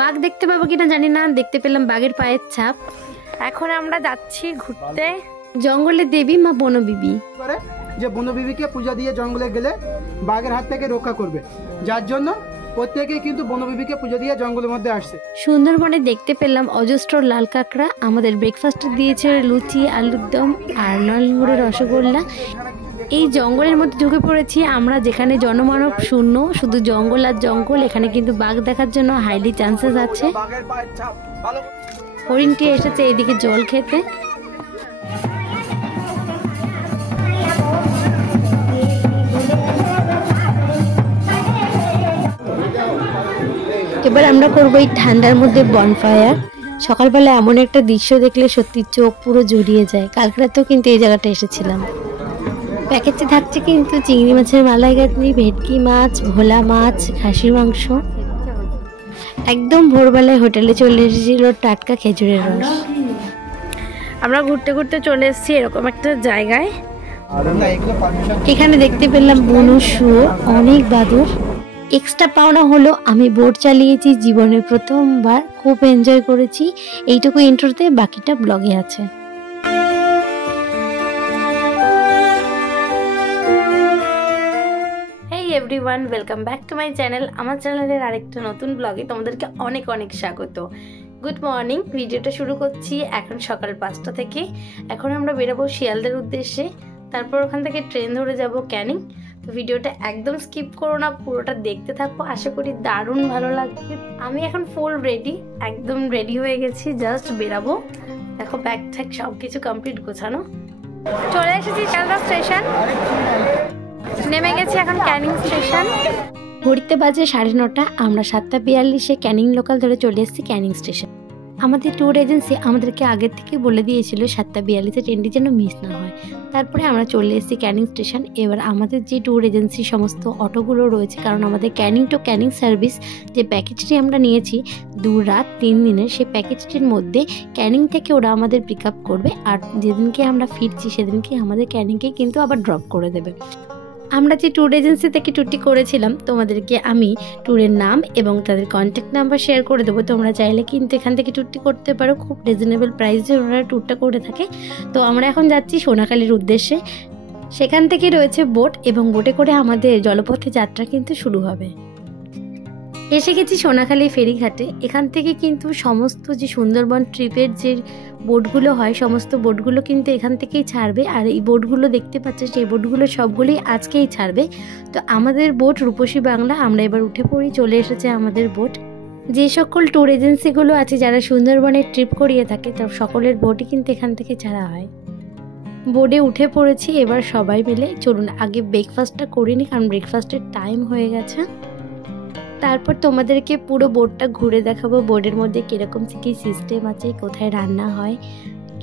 বাঘ দেখতে পাবো কিনা জানি না, দেখতে পেলাম বাঘের পায়ের ছাপ। এখন আমরা যাচ্ছি ঘুরতে জঙ্গলের দেবী মা বনবিবি। যে বনবিবিকে পূজা দিয়ে জঙ্গলে গেলে বাঘের হাত থেকে রক্ষা করবে, যার জন্য প্রত্যেকেই কিন্তু বনবিবিকে পূজা দিয়ে জঙ্গলের মধ্যে আসছে। সুন্দরবনে দেখতে পেলাম অজস্র লাল কাঁকড়া। আমাদের ব্রেকফাস্টে দিয়েছে লুচি, আলুর দম আর নলগুড়ের রসগোল্লা। এই জঙ্গলের মধ্যে ঢুকে পড়েছি আমরা, যেখানে জনমানব শূন্য, শুধু জঙ্গল আর জঙ্গল। এখানে কিন্তু বাঘ দেখার জন্য হাইলি চান্সেস আছে। হরিণটি এসেছে এদিকে জল খেতে। এবার আমরা করবো এই ঠান্ডার মধ্যে বনফায়ার। সকালবেলা এমন একটা দৃশ্য দেখলে সত্যি চোখ পুরো জুড়িয়ে যায়। কালকে রাতেও কিন্তু এই জায়গাটা এসেছিলাম। প্যাকেটে থাকছে কিন্তু চিংড়ি মাছের মালাইকারি, ভেটকি মাছ, ভোলা মাছ, খাসির মাংস। একদম ভোরবেলায় হোটেলে চলে এসেছিল টাটকা খেজুরের রস। আমরা ঘুরতে ঘুরতে চলে এসেছি এরকম একটা জায়গায়। এখানে দেখতে পেলাম বুনো শুয়োর, অনেক বাদুড়। এক্সট্রা পাওনা হলো আমি বোট চালিয়েছি জীবনের প্রথমবার, খুব এনজয় করেছি। এইটুকু ইন্ট্রোতে, বাকিটা ব্লগে আছে। Everyone, welcome back to my channel. আমার চ্যানেলের আরেকটা নতুন ব্লগে তোমাদেরকে অনেক অনেক স্বাগত। Good morning. ভিডিওটা শুরু করছি এখন সকাল 5টা থেকে। এখন আমরা বেরোবো শিয়ালদের উদ্দেশ্যে, তারপর ওখান থেকে ট্রেন ধরে যাব ক্যানিং। তো ভিডিওটা একদম স্কিপ করো না, পুরোটা দেখতে থাকো, আশা করি দারুণ ভালো লাগবে। আমি এখন ফুল রেডি, একদম রেডি হয়ে গেছি, জাস্ট বেরাবো। দেখো ব্যাগ ট্যাগ সব কিছু কমপ্লিট গোছানো। চলে এসেছি শিয়ালদা স্টেশন, নেমে গেছি এখন ক্যানিং স্টেশন। ঘড়িতে বাজে 9:30। আমরা 7:42-এ ক্যানিং লোকাল ধরে চলে এসেছি ক্যানিং স্টেশন। আমাদের ট্যুর এজেন্সি আমাদেরকে আগের থেকে বলে দিয়েছিল 7:42-এ ট্রেনটি যেন মিস না হয়। তারপরে আমরা চলে এসেছি ক্যানিং স্টেশন। এবার আমাদের যে ট্যুর এজেন্সি সমস্ত অটোগুলো রয়েছে, কারণ আমাদের ক্যানিং টু ক্যানিং সার্ভিস যে প্যাকেজটি আমরা নিয়েছি 2 রাত 3 দিনের, সেই প্যাকেজটির মধ্যে ক্যানিং থেকে ওরা আমাদের পিক আপ করবে, আর যেদিনকে আমরা ফিরছি সেদিনকে আমাদের ক্যানিংকে কিন্তু আবার ড্রপ করে দেবে। আমরা যে ট্যুর এজেন্সি থেকে ট্যুরটি করেছিলাম তোমাদেরকে আমি ট্যুরের নাম এবং তাদের কন্ট্যাক্ট নাম্বার শেয়ার করে দেবো। তোমরা চাইলে কিন্তু এখান থেকে ট্যুরটি করতে পারো, খুব রিজনেবল প্রাইসে ওনারা ট্যুরটা করে থাকে। তো আমরা এখন যাচ্ছি সোনাখালীর উদ্দেশ্যে। সেখান থেকে রয়েছে বোট, এবং বোটে করে আমাদের জলপথে যাত্রা কিন্তু শুরু হবে। এসে গেছি সোনাখালী ফেরিঘাটে। এখান থেকে কিন্তু সমস্ত যে সুন্দরবন ট্রিপের যে বোটগুলো হয়, সমস্ত বোটগুলো কিন্তু এখান থেকেই ছাড়বে। আর এই বোটগুলো দেখতে পাচ্ছ, সেই বোটগুলো সবগুলোই আজকেই ছাড়বে। তো আমাদের বোট রূপসী বাংলা, আমরা এবার উঠে পড়ি। চলে এসেছে আমাদের বোট। যে সকল ট্যুর এজেন্সিগুলো আছে যারা সুন্দরবনের ট্রিপ করিয়ে থাকে, তার সকলের বোটই কিন্তু এখান থেকে ছাড়া হয়। বোটে উঠে পড়েছি এবার সবাই মিলে। চলুন আগে ব্রেকফাস্টটা করিনি, কারণ ব্রেকফাস্টের টাইম হয়ে গেছে। তারপর তোমাদেরকে পুরো বোটটা ঘুরে দেখাবো, বোর্ডের মধ্যে কিরকম কি সিস্টেম আছে, কোথায় রান্না হয়।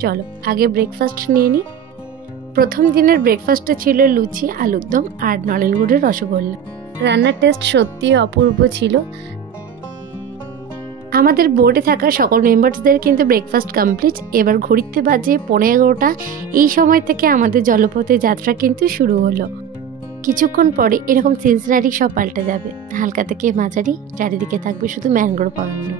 চলো আগে ব্রেকফাস্ট নিয়ে নিই। প্রথম দিনের ব্রেকফাস্টে ছিল লুচি, আলুর দম আর নলেন গুড়ের রসগোল্লা। রান্নার টেস্ট সত্যি অপূর্ব ছিল। আমাদের বোর্ডে থাকা সকল মেম্বার্সদের কিন্তু ব্রেকফাস্ট কমপ্লিট। এবার ঘড়িতে বাজে 11:15। এই সময় থেকে আমাদের জলপথে যাত্রা কিন্তু শুরু হলো। কিছুক্ষণ পরে এরকম সিনসিনারি সব পাল্টে যাবে, হালকা থেকে মাঝারি, চারিদিকে থাকবে শুধু ম্যানগ্রোভ অরণ্য।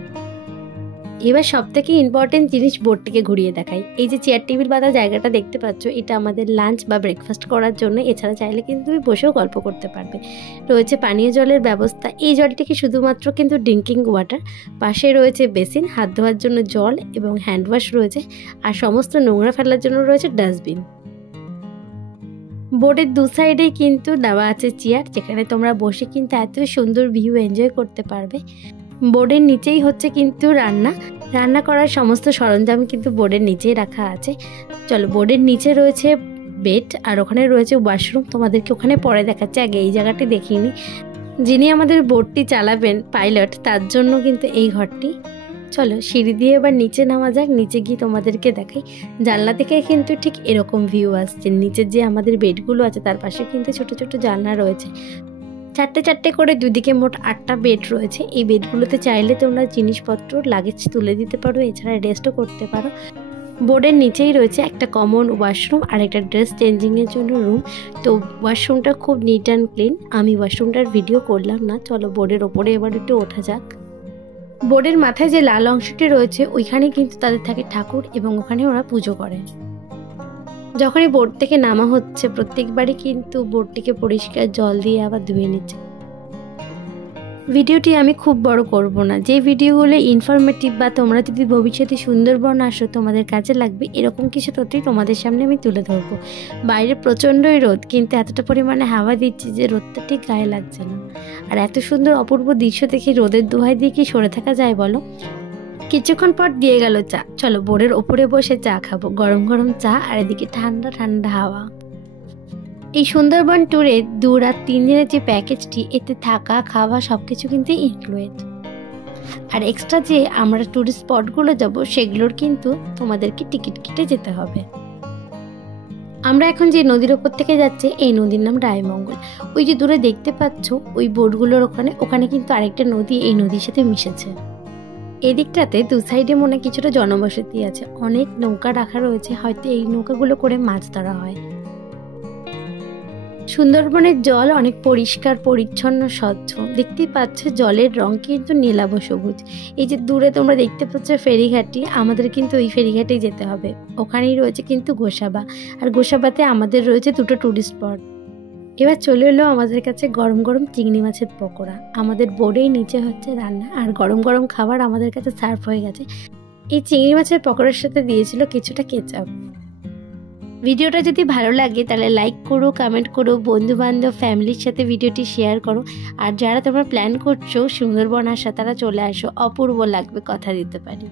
এবার সব থেকে ইম্পর্টেন্ট জিনিস বোটটিকে ঘুরিয়ে দেখাই। এই যে চেয়ার টেবিল বাঁধা জায়গাটা দেখতে পাচ্ছ, এটা আমাদের লাঞ্চ বা ব্রেকফাস্ট করার জন্য। এছাড়া চাইলে কিন্তু তুমি বসেও গল্প করতে পারবে। রয়েছে পানীয় জলের ব্যবস্থা। এই জলটিকে শুধুমাত্র কিন্তু ড্রিঙ্কিং ওয়াটার। পাশে রয়েছে বেসিন, হাত ধোয়ার জন্য জল এবং হ্যান্ড ওয়াশ রয়েছে, আর সমস্ত নোংরা ফেলার জন্য রয়েছে ডাস্টবিন। বোর্ডের 2 সাইডেই কিন্তু দেওয়া আছে চেয়ার, যেখানে তোমরা বসে কিন্তু এত সুন্দর ভিউ এনজয় করতে পারবে। বোর্ডের নিচেই হচ্ছে কিন্তু রান্না করার সমস্ত সরঞ্জাম কিন্তু বোর্ডের নিচেই রাখা আছে। চলো, বোর্ডের নিচে রয়েছে বেড, আর ওখানে রয়েছে ওয়াশরুম। তোমাদেরকে ওখানে পরে দেখাচ্ছে, আগে এই জায়গাটি দেখিনি। যিনি আমাদের বোটটি চালাবেন পাইলট, তার জন্য কিন্তু এই ঘরটি। চলো সিঁড়ি দিয়ে এবার নিচে নামা যাক। নিচে গিয়ে তোমাদেরকে দেখাই। জানলা থেকে কিন্তু ঠিক এরকম ভিউ আসছে। নিচের যে আমাদের বেডগুলো আছে তার পাশে কিন্তু ছোট ছোট জানলা রয়েছে। 4টে করে দুদিকে মোট 8টা বেড রয়েছে। এই বেডগুলোতে চাইলে তোমরা জিনিসপত্র লাগেজ তুলে দিতে পারো, এছাড়া রেস্টও করতে পারো। বোর্ডের নিচেই রয়েছে একটা কমন ওয়াশরুম আর একটা ড্রেস চেঞ্জিংয়ের জন্য রুম। তো ওয়াশরুমটা খুব নিট অ্যান্ড ক্লিন। আমি ওয়াশরুমটার ভিডিও করলাম না। চলো বোর্ডের ওপরে এবার একটু ওঠা যাক। বোর্ডের মাথায় যে লাল অংশটি রয়েছে ওইখানে কিন্তু তাদের থাকে ঠাকুর এবং ওখানে ওরা পুজো করে। যখনই বোর্ড থেকে নামা হচ্ছে প্রত্যেকবারই কিন্তু বোর্ডটিকে পরিষ্কার জল দিয়ে আবার ধুয়ে নিচ্ছে। ভিডিওটি আমি খুব বড় করব না, যে ভিডিওগুলো ইনফরমেটিভ বা তোমরা যদি ভবিষ্যতে সুন্দরবন আসো তোমাদের কাজে লাগবে এরকম কিছু তথ্যই তোমাদের সামনে আমি তুলে ধরবো। বাইরে প্রচণ্ডই রোদ, কিন্তু এতটা পরিমাণে হাওয়া দিচ্ছে যে রোদটা ঠিক গায়ে লাগছে না। আর এত সুন্দর অপূর্ব দৃশ্য দেখে রোদের দোহাই দিয়ে কি সরে থাকা যায় বলো। কিছুক্ষণ পর দিয়ে গেল চা। চলো বোর্ডের ওপরে বসে চা খাবো, গরম গরম চা আর এদিকে ঠান্ডা ঠান্ডা হাওয়া। এই সুন্দরবন ট্যুরে 2 রাত 3 দিনের যে প্যাকেজটি, এতে থাকা খাওয়া সবকিছু কিন্তু ইনক্লুডেড। আর এক্সট্রা যে আমরা ট্যুরিস্ট স্পটগুলো যাব সেগুলোর কিন্তু তোমাদেরকে টিকিট কেটে যেতে হবে। আমরা এখন যে নদীর ওপর থেকে যাচ্ছি এই নদীর নাম রায়মঙ্গল। ওই যে দূরে দেখতে পাচ্ছ ওই বোটগুলোর ওখানে কিন্তু আরেকটা নদী এই নদীর সাথে মিশেছে। এই দিকটাতে 2 সাইডে মনে কিছুটা জনবসতি আছে, অনেক নৌকা রাখা রয়েছে, হয়তো এই নৌকাগুলো করে মাছ ধরা হয়। সুন্দরবনের জল অনেক পরিষ্কার পরিচ্ছন্ন স্বচ্ছ, দেখতেই পাচ্ছ জলের রং কিন্তু নীলাভ সবুজ। এই যে দূরে তোমরা দেখতে পাচ্ছ ফেরিঘাটটি, আমাদের কিন্তু ওই ফেরিঘাটেই যেতে হবে। ওখানেই রয়েছে কিন্তু গোসাবা, আর গোসাবাতে আমাদের রয়েছে 2টো টুরিস্ট স্পট। এবার চলে এলো আমাদের কাছে গরম গরম চিংড়ি মাছের পকোড়া। আমাদের বোর্ডেই নিচে হচ্ছে রান্না, আর গরম গরম খাবার আমাদের কাছে সার্ভ হয়ে গেছে। এই চিংড়ি মাছের পকোড়ার সাথে দিয়েছিল কিছুটা কেচাপ। ভিডিওটা যদি ভালো লাগে তাহলে লাইক করো, কমেন্ট করো, বন্ধু বান্ধব ফ্যামিলির সাথে ভিডিওটি শেয়ার করো। আর যারা তোমরা প্ল্যান করছো সুন্দরবন আসা তারা চলে আসো, অপূর্ব লাগবে, কথা দিতে পারি।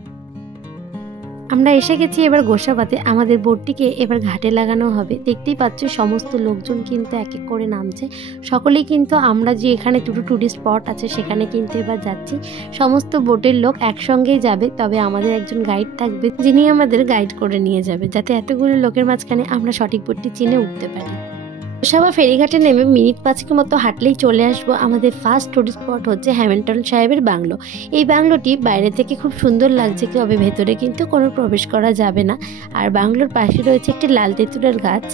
আমরা এসে গেছি এবার গোসাবাতে। আমাদের বোটটিকে এবার ঘাটে লাগানো হবে। দেখতেই পাচ্ছ সমস্ত লোকজন কিন্তু এক এক করে নামছে। সকলেই কিন্তু আমরা যে এখানে 2টো টুরিস্ট স্পট আছে সেখানে কিন্তু এবার যাচ্ছি। সমস্ত বোটের লোক একসঙ্গেই যাবে, তবে আমাদের একজন গাইড থাকবে যিনি আমাদের গাইড করে নিয়ে যাবে, যাতে এতগুলো লোকের মাঝখানে আমরা সঠিক বোটটি চিনে উঠতে পারি। গোসাবা ফেরিঘাটে নেমে মিনিট 5 মতো হাঁটলেই চলে আসবো। আমাদের ফার্স্ট টুরিস্ট স্পট হচ্ছে হ্যামিল্টন সাহেবের বাংলো। এই বাংলোটি বাইরে থেকে খুব সুন্দর লাগছে, তবে ভেতরে কিন্তু কোনো প্রবেশ করা যাবে না। আর বাংলোর পাশে রয়েছে একটি লাল তেঁতুলের গাছ,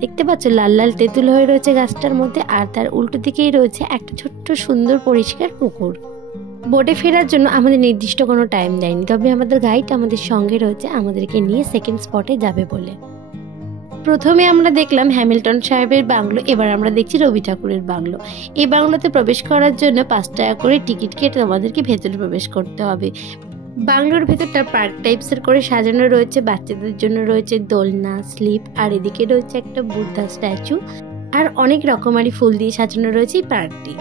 দেখতে পাচ্ছ লাল লাল তেঁতুল হয়ে রয়েছে গাছটার মধ্যে। আর তার উল্টো দিকেই রয়েছে একটা ছোট্ট সুন্দর পরিষ্কার পুকুর। বোটে ফেরার জন্য আমাদের নির্দিষ্ট কোনো টাইম দেয়নি, তবে আমাদের গাইড আমাদের সঙ্গে রয়েছে আমাদেরকে নিয়ে সেকেন্ড স্পটে যাবে বলে। প্রথমে আমরা দেখলাম হ্যামিল্টন সাহেবের বাংলো, এবার আমরা দেখছি রবি ঠাকুরের বাংলো। এই বাংলোতে প্রবেশ করার জন্য 5 টাকা করে টিকিট কেটে আমাদেরকে ভেতরে প্রবেশ করতে হবে। বাংলোর ভেতরটা পার্ক টাইপসের করে সাজানো রয়েছে, বাচ্চাদের জন্য রয়েছে দোলনা, স্লিপ, আর এদিকে রয়েছে একটা বুদ্ধা স্ট্যাচু, আর অনেক রকমারি ফুল দিয়ে সাজানো রয়েছে এই পার্কটি।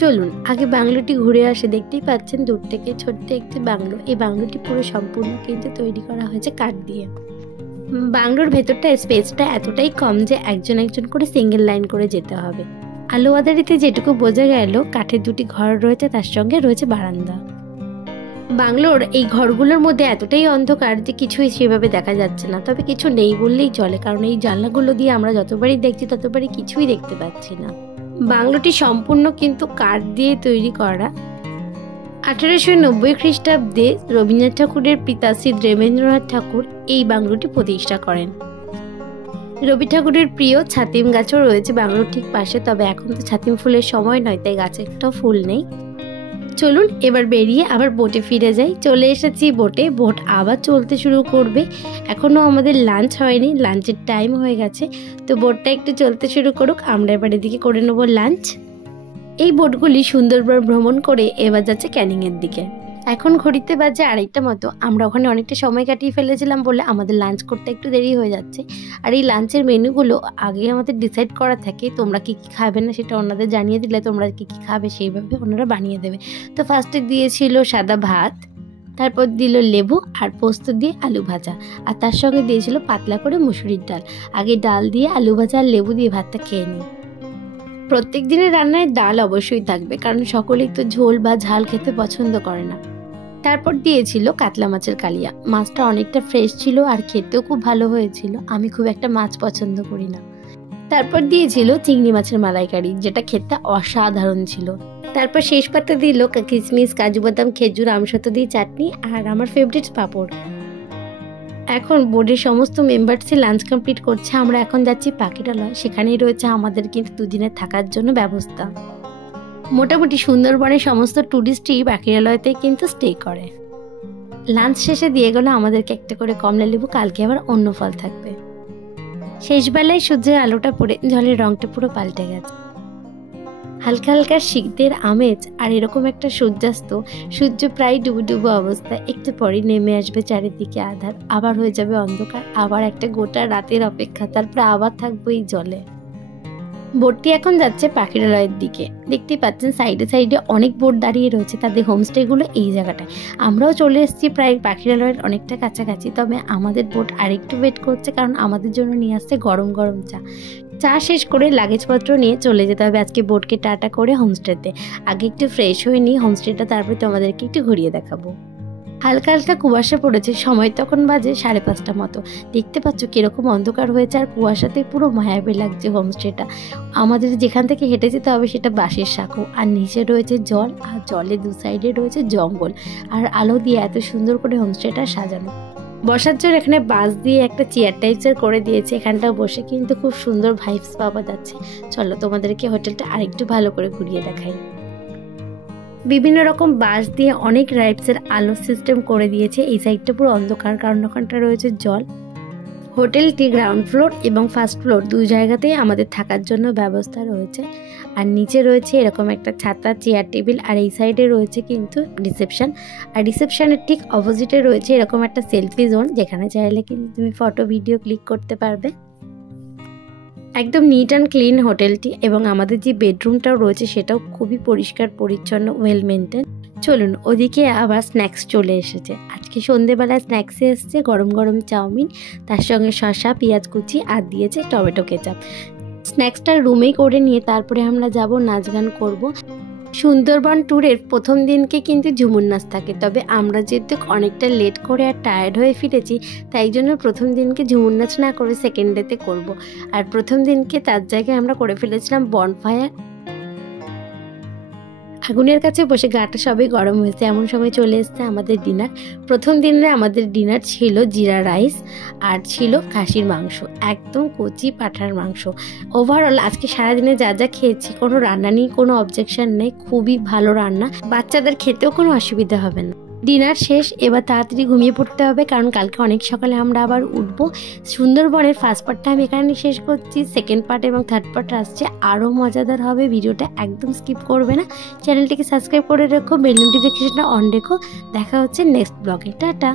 চলুন আগে বাংলোটি ঘুরে আসে। দেখতেই পাচ্ছেন দূর থেকে ছোট্ট একটি বাংলো। এই বাংলোটি পুরো সম্পূর্ণ কিন্তু তৈরি করা হয়েছে কাঠ দিয়ে। বাংলোর ভেতরটা স্পেসটা এতটাই কম যে একজন একজন করে সিঙ্গেল লাইন করে যেতে হবে। আলো আঁধারিতে যেটুকু বোঝা গেল কাঠের 2টি ঘর রয়েছে, তার সঙ্গে রয়েছে বারান্দা। বাংলোর এই ঘরগুলোর মধ্যে এতটাই অন্ধকার যে কিছুই সেভাবে দেখা যাচ্ছে না, তবে কিছু নেই বললেই চলে, কারণ এই জানলাগুলো দিয়ে আমরা যতবারই দেখছি ততবারই কিছুই দেখতে পাচ্ছি না। বাংলোটি সম্পূর্ণ কিন্তু কাঠ দিয়ে তৈরি করা। 1890 খ্রিস্টাব্দে রবীন্দ্রনাথ ঠাকুরের পিতা শ্রী দেবেন্দ্রনাথ ঠাকুর এই বাংলোটি প্রতিষ্ঠা করেন। রবি ঠাকুরের প্রিয় ছাতিম গাছও রয়েছে বাংলোর ঠিক পাশে, তবে এখন তো ছাতিম ফুলের সময় নয়, তাই গাছে একটাও ফুল নেই। চলুন এবার বেরিয়ে আবার বোটে ফিরে যাই। চলে এসেছি বোটে, বোট আবার চলতে শুরু করবে। এখনো আমাদের লাঞ্চ হয়নি, লাঞ্চের টাইম হয়ে গেছে, তো বোটটা একটু চলতে শুরু করুক, আমরা এবার এদিকে করে নেবো লাঞ্চ। এই বোটগুলি সুন্দরবন ভ্রমণ করে এবার যাচ্ছে ক্যানিংয়ের দিকে। এখন ঘড়িতে বাজে 2:30 মতো। আমরা ওখানে অনেকটা সময় কাটিয়ে ফেলেছিলাম বলে আমাদের লাঞ্চ করতে একটু দেরি হয়ে যাচ্ছে। আর এই লাঞ্চের মেনুগুলো আগে আমাদের ডিসাইড করা থাকে, তোমরা কী কী খাবে না সেটা ওনাদের জানিয়ে দিলে তোমরা কী কী খাবে সেইভাবে ওনারা বানিয়ে দেবে। তো ফার্স্টে দিয়েছিল সাদা ভাত, তারপর দিল লেবু আর পোস্ত দিয়ে আলু ভাজা, আর তার সঙ্গে দিয়েছিল পাতলা করে মুসুরির ডাল। আগে ডাল দিয়ে আলু ভাজা আর লেবু দিয়ে ভাতটা খেয়ে নিই। প্রত্যেক দিনের রান্নায় ডাল অবশ্যই থাকবে, কারণ সকলেই তো ঝোল বা ঝাল খেতে পছন্দ করে না। তারপর দিয়েছিল কাতলা মাছের কালিয়া। মাছটা অনেকটা ফ্রেশ ছিল আর খেতেও খুব ভালো হয়েছিল। আমি খুব একটা মাছ পছন্দ করি না। তারপর দিয়েছিল চিংড়ি মাছের মালাইকারি, যেটা খেতে অসাধারণ ছিল। তারপর শেষ পাতে দিল কিশমিশ, কাজু বাদাম, খেজুর, আমসত্ব দিয়ে চাটনি, আর আমার ফেভারিট পাঁপড়। এখন বোর্ডের সমস্ত মেম্বারসই লাঞ্চ কমপ্লিট করছে। আমরা এখন যাচ্ছি পাখিরালয়, সেখানেই রয়েছে আমাদের কিন্তু 2 দিনের থাকার জন্য ব্যবস্থা। মোটামুটি সুন্দরবনের সমস্ত টুরিস্টই পাখিরালয়তে কিন্তু স্টে করে। লাঞ্চ শেষে দিয়ে গেল আমাদেরকে একটা করে কমলা লেবু, কালকে আবার অন্য ফল থাকবে। শেষবেলায় সূর্যের আলোটা পড়ে জলের রংটা পুরো পাল্টে গেছে। হালকা হালকা শীতের আমেজ আর এরকম একটা সূর্যাস্ত, সূর্য প্রায় ডুবো ডুবো অবস্থা, একটু পরেই নেমে আসবে চারিদিকে আধার, আবার হয়ে যাবে অন্ধকার, আবার একটা গোটা রাতের অপেক্ষা, তারপরে আবার থাকবো এই জলে। বোটটি এখন যাচ্ছে পাখিরালয়ের দিকে। দেখতেই পাচ্ছেন সাইডে সাইডে অনেক বোট দাঁড়িয়ে রয়েছে, তাদের হোমস্টেগুলো এই জায়গাটায়। আমরাও চলে এসেছি প্রায় পাখিরালয়ের অনেকটা কাছাকাছি, তবে আমাদের বোট আরেকটু ওয়েট করছে, কারণ আমাদের জন্য নিয়ে আসছে গরম গরম চা শেষ করে লাগেজপত্র নিয়ে চলে যেতে হবে আজকে বোটকে টাটা করে হোমস্টেতে। আগে একটু ফ্রেশ হয়ে নিই হোমস্টেটা, তারপরে তোমাদেরকে একটু ঘুরিয়ে দেখাবো। হালকা হালকা কুয়াশা পড়েছে, সময় তখন বাজে 5:30 মতো। দেখতে পাচ্ছ কিরকম অন্ধকার হয়েছে, আর কুয়াশাতে পুরো মায়াবী লাগছে হোমস্টেটা। আমাদের যেখান থেকে হেঁটে যেতে হবে সেটা বাঁশের সাঁকো, আর নিচে রয়েছে জল, আর জলের দু সাইডে রয়েছে জঙ্গল, আর আলো দিয়ে এত সুন্দর করে হোমস্টেটা সাজানো। বসার জন্য এখানে বাঁশ দিয়ে একটা চেয়ার টাইপসের করে দিয়েছে, এখানটা বসে কিন্তু খুব সুন্দর ভাইবস পাওয়া যাচ্ছে। চলো তোমাদেরকে হোটেলটা আরেকটু ভালো করে ঘুরিয়ে দেখাই। বিভিন্ন রকম বাঁশ দিয়ে অনেক টাইপসের আলো সিস্টেম করে দিয়েছে। এই সাইডটা পুরো অন্ধকার, কারণ ওখানটা রয়েছে জল। হোটেলটি গ্রাউন্ড ফ্লোর এবং ফার্স্ট ফ্লোর দুই জায়গাতেই আমাদের থাকার জন্য ব্যবস্থা রয়েছে। আর নিচে রয়েছে এরকম একটা ছাতা, চেয়ার, টেবিল, আর এই সাইডে রয়েছে কিন্তু রিসেপশন। আর রিসেপশনের ঠিক অপোজিটে রয়েছে এরকম একটা সেলফি জোন, যেখানে চাইলে কিন্তু তুমি ফটো ভিডিও ক্লিক করতে পারবে। একদম নিট অ্যান্ড ক্লিন হোটেলটি, এবং আমাদের যে বেডরুমটাও রয়েছে সেটাও খুবই পরিষ্কার পরিচ্ছন্ন, ওয়েল মেনটেন। চলুন ওদিকে আবার স্ন্যাক্স চলে এসেছে। আজকে সন্ধেবেলায় স্ন্যাক্সে এসছে গরম গরম চাউমিন, তার সঙ্গে শসা, পেঁয়াজ কুচি, আর দিয়েছে টমেটো কেচাপ। স্ন্যাক্সটা রুমেই করে নিয়ে তারপরে আমরা যাব নাচ গান করব। সুন্দরবন ট্যুরের প্রথম দিনকে কিন্তু ঝুমুর নাচ থাকে, তবে আমরা যেহেতু অনেকটা লেট করে আর টায়ার্ড হয়ে ফিরেছি, তাই জন্য প্রথম দিনকে ঝুমুর নাচ না করে সেকেন্ড ডেতে করব। আর প্রথম দিনকে তার জায়গায় আমরা করে ফেলেছিলাম বনফায়ার। আগুনের কাছে বসে গাটা সবই গরম হয়েছে, এমন সময় চলে এসছে আমাদের ডিনার। প্রথম দিনে আমাদের ডিনার ছিল জিরা রাইস, আর ছিল খাসির মাংস, একদম কচি পাঁঠার মাংস। ওভারঅল আজকে সারাদিনে যা যা খেয়েছি, কোনো রান্না নিয়ে কোনো অবজেকশন নেই, খুবই ভালো রান্না, বাচ্চাদের খেতেও কোনো অসুবিধা হবে না। ডিনার শেষ, এবার তাড়াতাড়ি ঘুমিয়ে পড়তে হবে, কারণ কালকে অনেক সকালে আমরা আবার উঠবো। সুন্দরবনের ফার্স্ট পার্টটা আমি এখানে শেষ করছি, সেকেন্ড পার্ট এবং থার্ড পার্ট আসছে, আরও মজাদার হবে। ভিডিওটা একদম স্কিপ করবে না, চ্যানেলটিকে সাবস্ক্রাইব করে রেখো, বেল নোটিফিকেশনটা অন রেখো। দেখা হচ্ছে নেক্সট ব্লগে, টাটা।